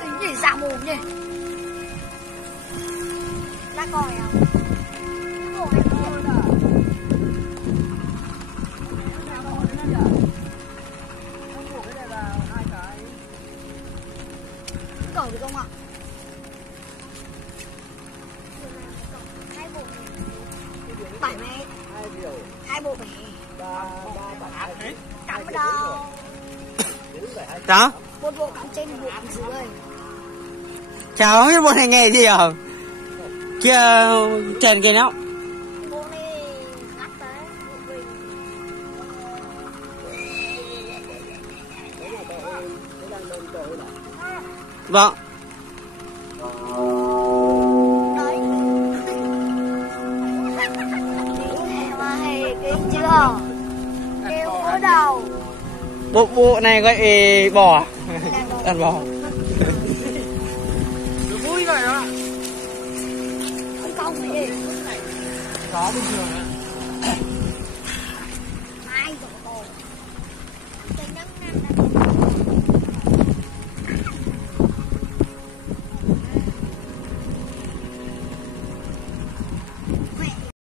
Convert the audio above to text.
Cái gì giả mồm nhỉ? Đã coi à? Cẩu được không ạ? Bảy mét. Hai bộ mẹ. Cắm ở đâu? Đó. Một bộ cắm trên, một bộ cắm dưới. Chào, không biết bộ này nghề gì à? Kia trần kìa nó. Bộ này ngắt đấy, bộ bình. Vâng. Đấy. Mà hề kinh chưa? Kêu vỗ đầu. Bộ này gọi bò. Đàn bò. Vui vậy đó. Không gì. Có bình thường ạ.